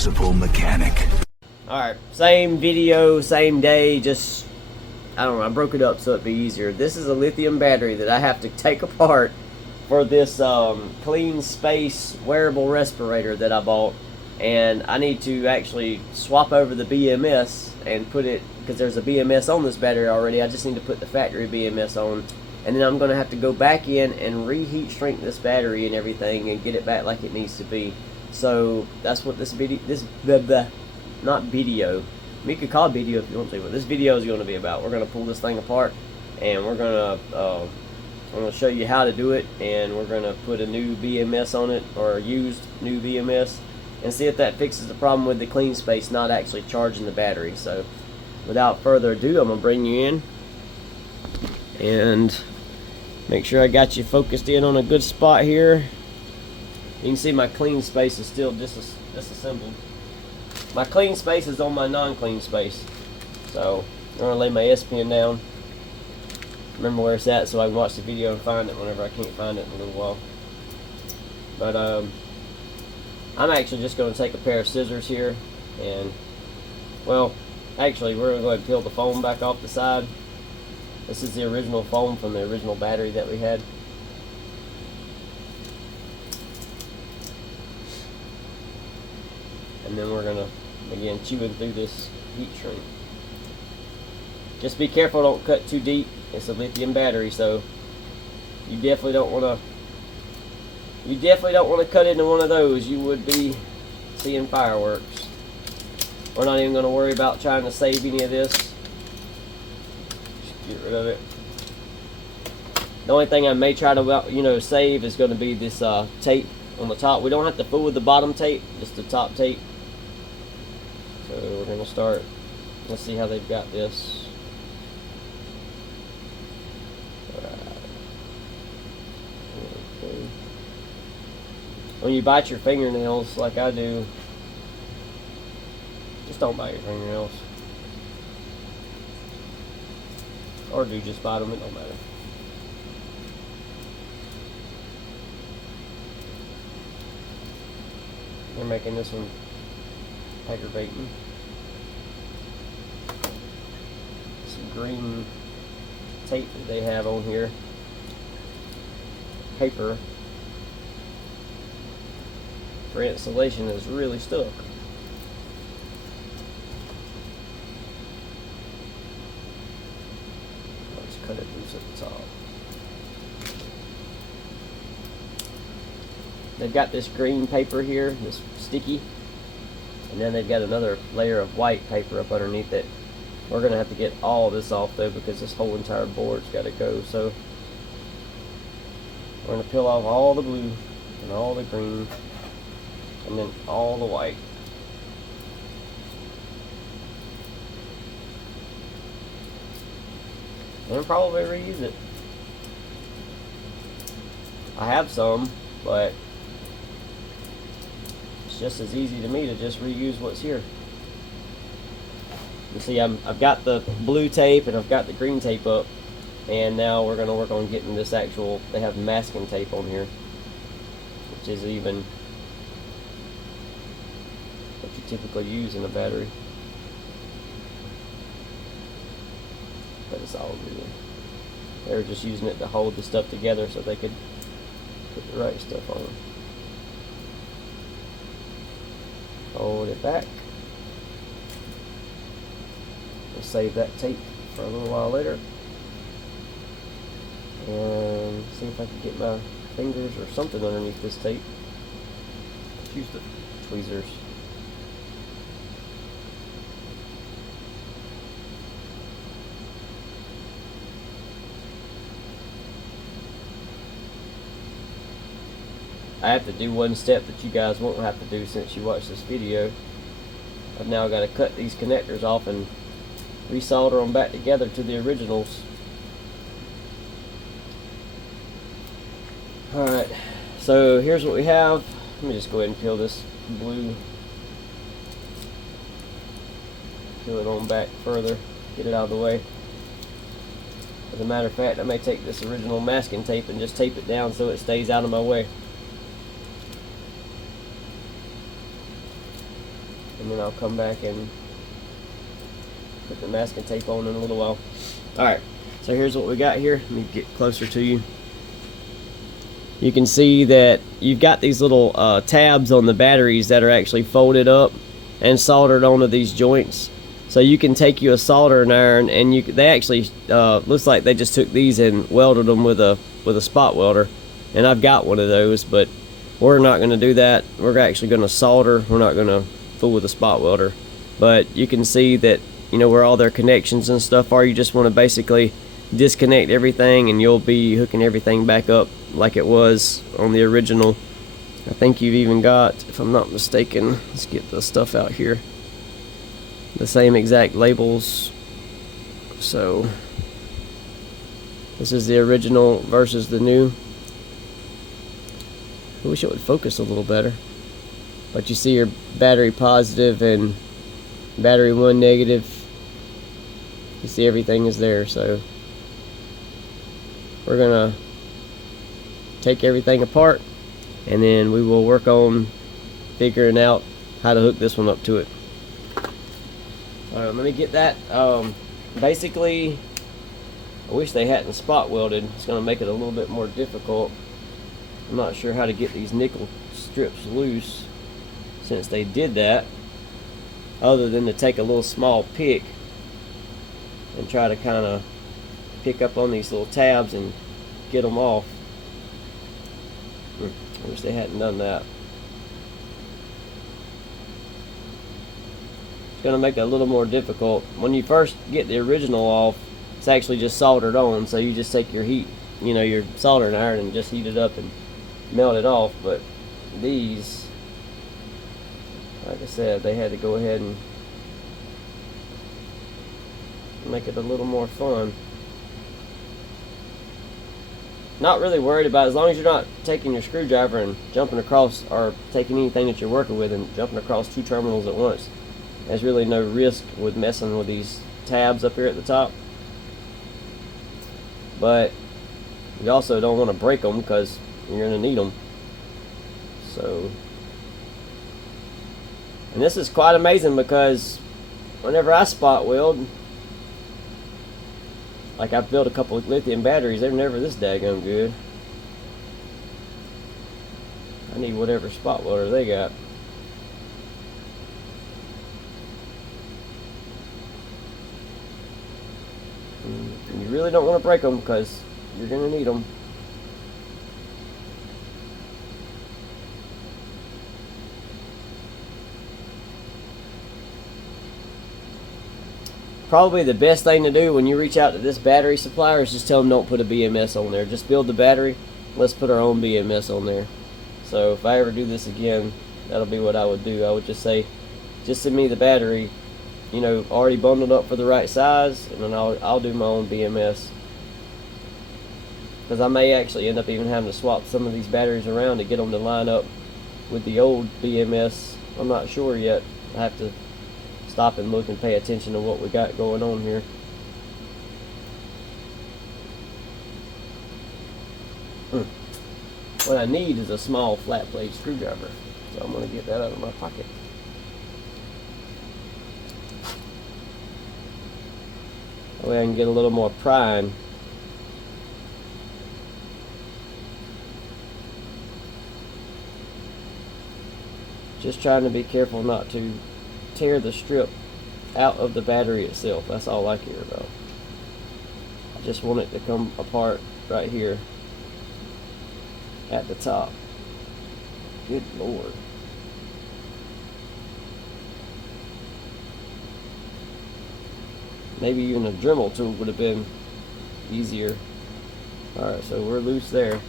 principal mechanic. Alright, same video, same day, just, I don't know, I broke it up so it'd be easier. This is a lithium battery that I have to take apart for this clean space wearable respirator that I bought. And I need to actually swap over the BMS and put it, because there's a BMS on this battery already. I just need to put the factory BMS on. And then I'm going to have to go back in and reheat shrink this battery and everything and get it back like it needs to be. So that's what this video, not video, you could call it video if you want to, but this video is going to be about. We're going to pull this thing apart and we're going to show you how to do it, and we're going to put a new BMS on it, or a used new BMS, and see if that fixes the problem with the clean space not actually charging the battery. So without further ado, I'm going to bring you in and make sure I got you focused in on a good spot here. You can see my clean space is still disassembled. My clean space is on my non-clean space. So I'm going to lay my S pen down, remember where it's at, so I can watch the video and find it whenever I can't find it in a little while. But I'm actually just going to take a pair of scissors here and, well, actually we're going to go ahead and peel the foam back off the side. This is the original foam from the original battery that we had. And then we're going to begin chewing through this heat shrink. Just be careful, don't cut too deep. It's a lithium battery, so you definitely don't want to cut into one of those. You would be seeing fireworks. We're not even going to worry about trying to save any of this. Just get rid of it. The only thing I may try to save is going to be this tape on the top. We don't have to fool with the bottom tape, just the top tape. So we're going to start. Let's see how they've got this. Okay. When you bite your fingernails like I do, just don't bite your fingernails. Or do just bite them, it don't matter. They're making this one aggravating. Some green tape that they have on here. Paper for insulation is really stuck. Let's cut it loose at the top. They've got this green paper here, this sticky, and then they've got another layer of white paper up underneath it. We're going to have to get all of this off though, because this whole entire board's got to go. So we're going to peel off all the blue and all the green and then all the white. And probably reuse it. I have some, but it's just as easy to me to just reuse what's here. You see, I've got the blue tape and I've got the green tape up, and now we're going to work on getting this actual, they have masking tape on here, which is even what you typically use in a battery. But it's all real. They were just using it to hold the stuff together so they could put the right stuff on. Hold it back. We'll save that tape for a little while later. And see if I can get my fingers or something underneath this tape. Let's use the tweezers. I have to do one step that you guys won't have to do since you watch this video. I've now got to cut these connectors off and resolder them back together to the originals. Alright, so here's what we have. Let me just go ahead and peel this blue. Peel it on back further, get it out of the way. As a matter of fact, I may take this original masking tape and just tape it down so it stays out of my way. and then I'll come back and put the masking tape on in a little while. Alright, so here's what we got here. Let me get closer to you. You can see that you've got these little tabs on the batteries that are actually folded up and soldered onto these joints. So you can take you a soldering iron, and they actually looks like they just took these and welded them with a spot welder. And I've got one of those, but we're not going to do that. We're actually going to solder. We're not going to fool with a spot welder. But you can see that, you know, where all their connections and stuff are. You just want to basically disconnect everything, and you'll be hooking everything back up like it was on the original. I think you've even got, if I'm not mistaken, let's get the stuff out here, the same exact labels. So this is the original versus the new. I wish it would focus a little better, but you see your battery positive and battery 1 negative. You see everything is there. So we're gonna take everything apart, and then we will work on figuring out how to hook this one up to it. Alright, let me get that. Basically, I wish they hadn't spot welded. It's going to make it a little bit more difficult. I'm not sure how to get these nickel strips loose since they did that, other than to take a little small pick and try to kind of pick up on these little tabs and get them off. I wish they hadn't done that. It's going to make it a little more difficult. When you first get the original off, it's actually just soldered on, so you just take your your soldering iron, and just heat it up and melt it off. But these, like I said, they had to go ahead and make it a little more fun. Not really worried about it, as long as you're not taking your screwdriver and jumping across, or taking anything that you're working with and jumping across 2 terminals at once. There's really no risk with messing with these tabs up here at the top. But you also don't want to break them, because you're going to need them. So, and this is quite amazing, because whenever I spot weld, like I've built a couple of lithium batteries, they're never this daggone good. I need whatever spot welder they got. And you really don't want to break them, because you're going to need them. Probably the best thing to do when you reach out to this battery supplier is just tell them don't put a BMS on there. Just build the battery. Let's put our own BMS on there. So if I ever do this again, that'll be what I would do. I would just say, just send me the battery, you know, already bundled up for the right size, and then I'll do my own BMS. Because I may actually end up even having to swap some of these batteries around to get them to line up with the old BMS. I'm not sure yet. I have to stop and look and pay attention to what we got going on here. What I need is a small flat blade screwdriver, so I'm going to get that out of my pocket. That way I can get a little more prying. Just trying to be careful not to tear the strip out of the battery itself. That's all I care about. I just want it to come apart right here at the top. Good Lord. Maybe even a Dremel tool would have been easier. Alright, so we're loose there.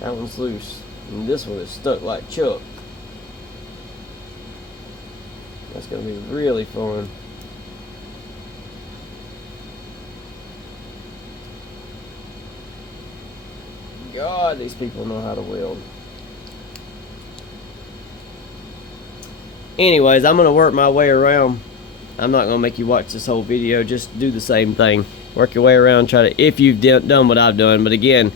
That one's loose, and this one is stuck like Chuck. That's going to be really fun. God, these people know how to weld. Anyways, I'm going to work my way around. I'm not going to make you watch this whole video. Just do the same thing. work your way around, try to, if you've done what I've done. But again,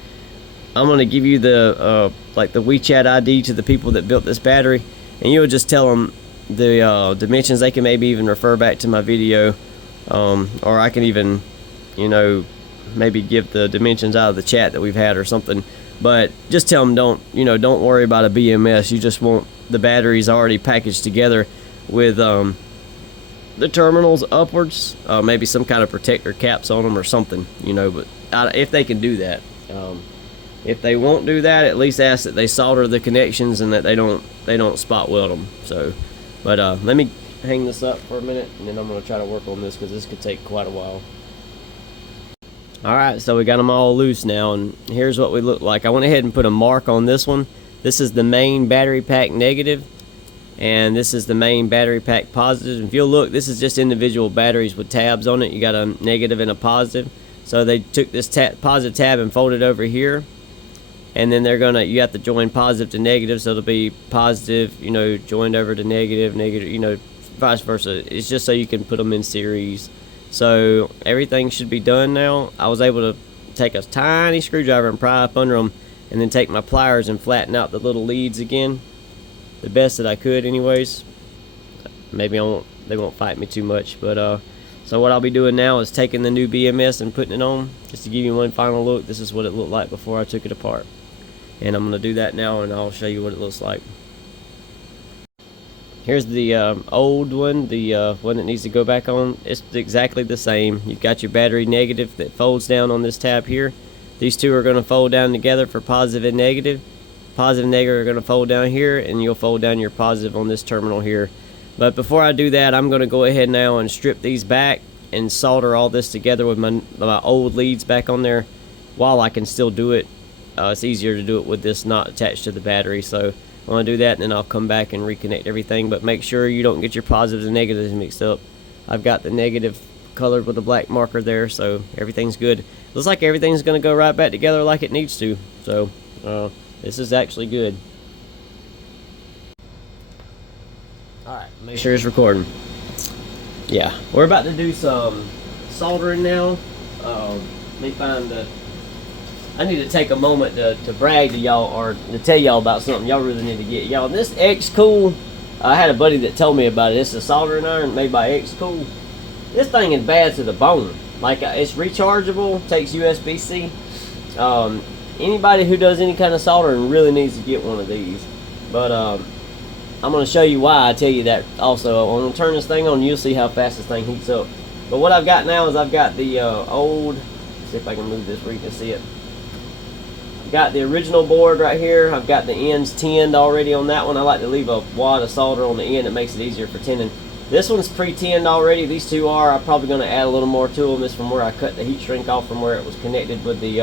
I'm going to give you the like the WeChat ID to the people that built this battery, and you'll just tell them the dimensions. They can maybe even refer back to my video, or I can even, you know, maybe give the dimensions out of the chat that we've had or something. But just tell them, don't worry about a BMS. You just want the batteries already packaged together with the terminals upwards, maybe some kind of protector caps on them or something, you know. But if they can do that, if they won't do that, at least ask that they solder the connections and that they don't spot weld them. So, but let me hang this up for a minute, and then I'm going to try to work on this because this could take quite a while. Alright, so we got them all loose now, and here's what we look like. I went ahead and put a mark on this one. This is the main battery pack negative, and this is the main battery pack positive. If you'll look, this is just individual batteries with tabs on it. You got a negative and a positive. So they took this positive tab and folded over here, and then you have to join positive to negative, so it'll be positive, you know, joined over to negative, you know, vice versa. It's just so you can put them in series. So everything should be done now. I was able to take a tiny screwdriver and pry up under them, and then take my pliers and flatten out the little leads again, the best that I could anyways. Maybe they won't fight me too much. But so what I'll be doing now is taking the new BMS and putting it on, just to give you one final look. This is what it looked like before I took it apart, and I'm going to do that now, and I'll show you what it looks like. Here's the old one, the one that needs to go back on. It's exactly the same. You've got your battery negative that folds down on this tab here. These two are going to fold down together for positive and negative. Positive and negative are going to fold down here, and you'll fold down your positive on this terminal here. But before I do that, I'm going to go ahead now and strip these back and solder all this together with my old leads back on there while I can still do it. It's easier to do it with this not attached to the battery, so I want to do that, and then I'll come back and reconnect everything. But make sure you don't get your positives and negatives mixed up. I've got the negative colored with a black marker there, so everything's good. Looks like everything's going to go right back together like it needs to. So this is actually good. Alright, make sure it's recording. Yeah, we're about to do some soldering now. Let me find the... I need to take a moment to brag to y'all, or to tell y'all about something y'all really need to get. Y'all, this X-Cool, I had a buddy that told me about it. It's a soldering iron made by X-Cool. This thing is bad to the bone. Like, it's rechargeable, takes USB-C. Anybody who does any kind of soldering really needs to get one of these. But I'm going to show you why I tell you that also. I'm going to turn this thing on, and you'll see how fast this thing heats up. But what I've got now is I've got the old, let's see if I can move this where you can see it. Got the original board right here. I've got the ends tinned already on that one. I like to leave a wad of solder on the end. It makes it easier for tinning. This one's pre-tinned already. These two are. I'm probably going to add a little more to them. This is from where I cut the heat shrink off from where it was connected with the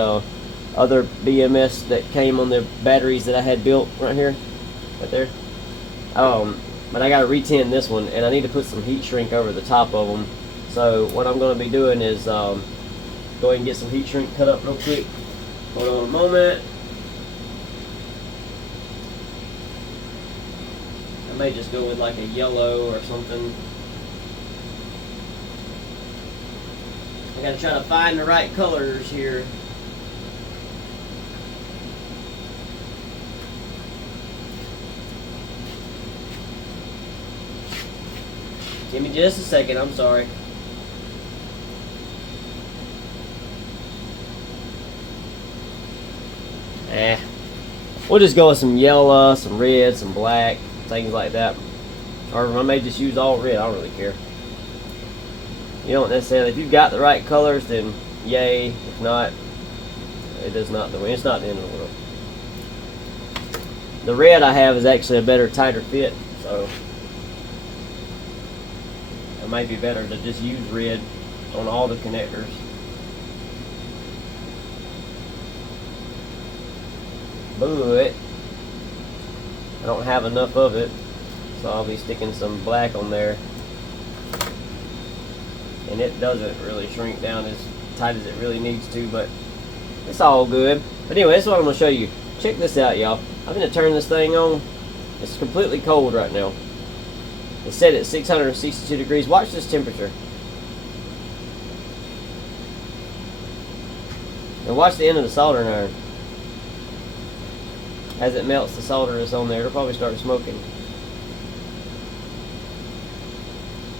other BMS that came on the batteries that I had built right here, right there. But I got to re-tin this one, and I need to put some heat shrink over the top of them. So what I'm going to be doing is go ahead and get some heat shrink cut up real quick. Hold on a moment. I may just go with like a yellow or something. I gotta try to find the right colors here. Give me just a second, I'm sorry. We'll just go with some yellow, some red, some black, things like that. Or I may just use all red, I don't really care. You don't necessarily, if you've got the right colors, then yay. If not, it does not, it's not the end of the world. The red I have is actually a better, tighter fit, so it might be better to just use red on all the connectors. But I don't have enough of it, so I'll be sticking some black on there, and it doesn't really shrink down as tight as it really needs to, but it's all good. But anyway, that's what I'm going to show you. Check this out, y'all. I'm going to turn this thing on. It's completely cold right now. It's set at 662 degrees. Watch this temperature. And watch the end of the soldering iron. As it melts the solder that's on there, it'll probably start smoking.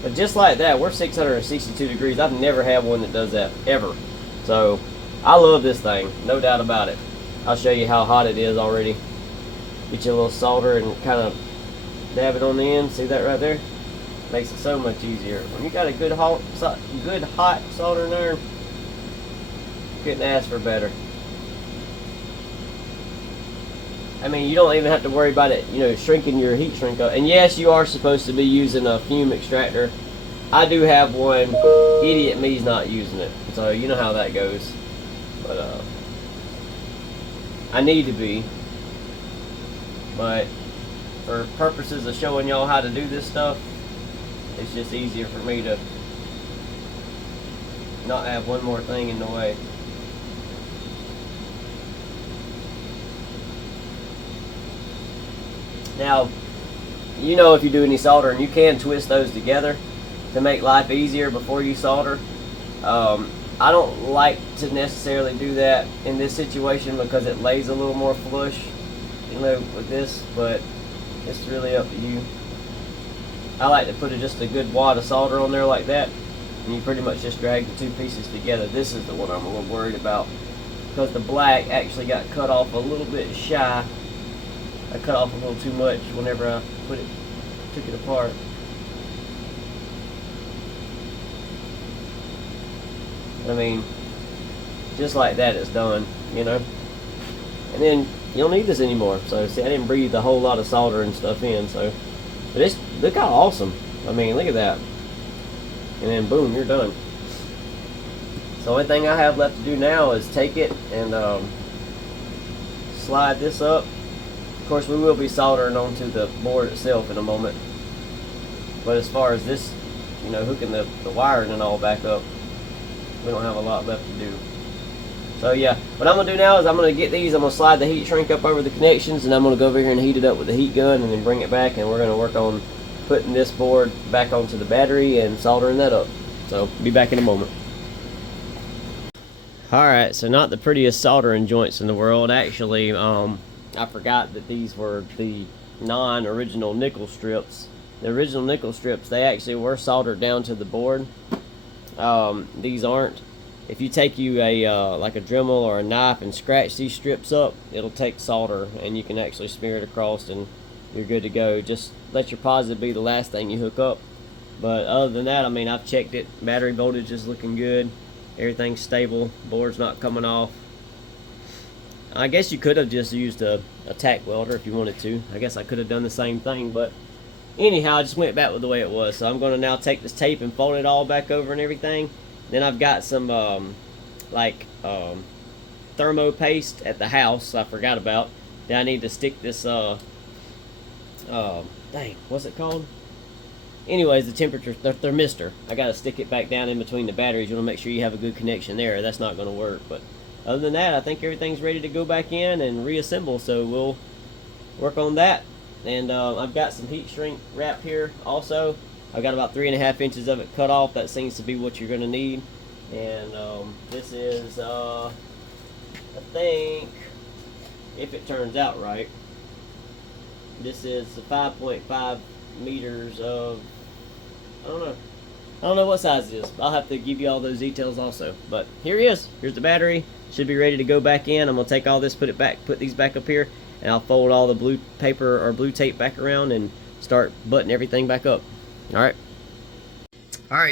But just like that, we're 662 degrees. I've never had one that does that, ever. So, I love this thing, no doubt about it. I'll show you how hot it is already. Get you a little solder and kind of dab it on the end. See that right there? Makes it so much easier. When you got a good hot soldering iron, you couldn't ask for better. I mean, you don't even have to worry about it, you know, shrinking your heat shrink up. And yes, you are supposed to be using a fume extractor. I do have one. Idiot me's not using it. So, you know how that goes. But, I need to be. But, for purposes of showing y'all how to do this stuff, it's just easier for me to not have one more thing in the way. Now, you know, if you do any soldering, you can twist those together to make life easier before you solder. I don't like to necessarily do that in this situation because it lays a little more flush, you know, with this, but it's really up to you. I like to put just a good wad of solder on there like that, and you pretty much just drag the two pieces together. This is the one I'm a little worried about because the black actually got cut off a little bit shy. I cut off a little too much whenever I took it apart. I mean, just like that, it's done, you know. And then you don't need this anymore. So see, I didn't breathe a whole lot of solder and stuff in. So, but it's look how awesome. I mean, look at that. And then boom, you're done. So the only thing I have left to do now is take it and slide this up. Of course, we will be soldering onto the board itself in a moment. But as far as this, you know, hooking the wiring and all back up, we don't have a lot left to do. So yeah, what I'm going to do now is I'm going to get these, I'm going to slide the heat shrink up over the connections, and I'm going to go over here and heat it up with the heat gun and then bring it back, and we're going to work on putting this board back onto the battery and soldering that up. So, be back in a moment. Alright, so not the prettiest soldering joints in the world. Actually, I forgot that these were the non-original nickel strips. The original nickel strips, they actually were soldered down to the board. These aren't. If you take you a like a Dremel or a knife and scratch these strips up, it'll take solder and you can actually smear it across and you're good to go. Just let your positive be the last thing you hook up. But other than that, I mean, I've checked it. Battery voltage is looking good. Everything's stable. Board's not coming off. I guess you could have just used a tack welder if you wanted to. I guess I could have done the same thing, but anyhow, I just went back with the way it was. So I'm going to now take this tape and fold it all back over and everything. Then I've got some thermo paste at the house I forgot about. Then I need to stick this dang, what's it called? Anyways, the temperature thermistor. I got to stick it back down in between the batteries. You want to make sure you have a good connection there. That's not going to work, but other than that, I think everything's ready to go back in and reassemble. So we'll work on that. And I've got some heat shrink wrap here also. I've got about 3.5 inches of it cut off. That seems to be what you're going to need. And this is, I think, if it turns out right, this is 5.5 meters of, I don't know what size it is. I'll have to give you all those details also. But here he is. Here's the battery. Should be ready to go back in. I'm going to take all this, put these back up here, and I'll fold all the blue paper or blue tape back around and start buttoning everything back up. Alright,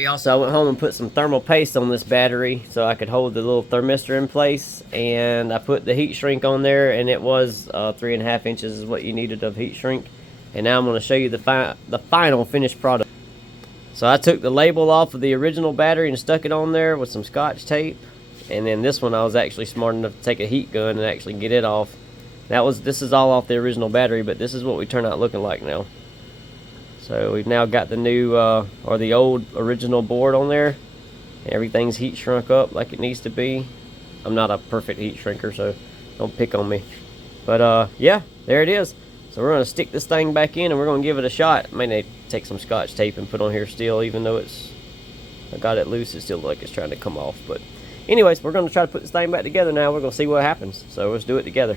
y'all, so I went home and put some thermal paste on this battery so I could hold the little thermistor in place, and I put the heat shrink on there, and it was 3.5 inches is what you needed of heat shrink. And now I'm going to show you the final finished product. So I took the label off of the original battery and stuck it on there with some Scotch tape, and then this one I was actually smart enough to take a heat gun and actually get it off. This is all off the original battery, but this is what we turn out looking like now. So we've now got the new, or the old original board on there. Everything's heat shrunk up like it needs to be. I'm not a perfect heat shrinker, so don't pick on me. But yeah, there it is. So we're going to stick this thing back in and we're going to give it a shot. I may take some Scotch tape and put on here still, even though I got it loose, it still looks like it's trying to come off. But Anyways, we're going to try to put this thing back together now. We're going to see what happens. So let's do it together.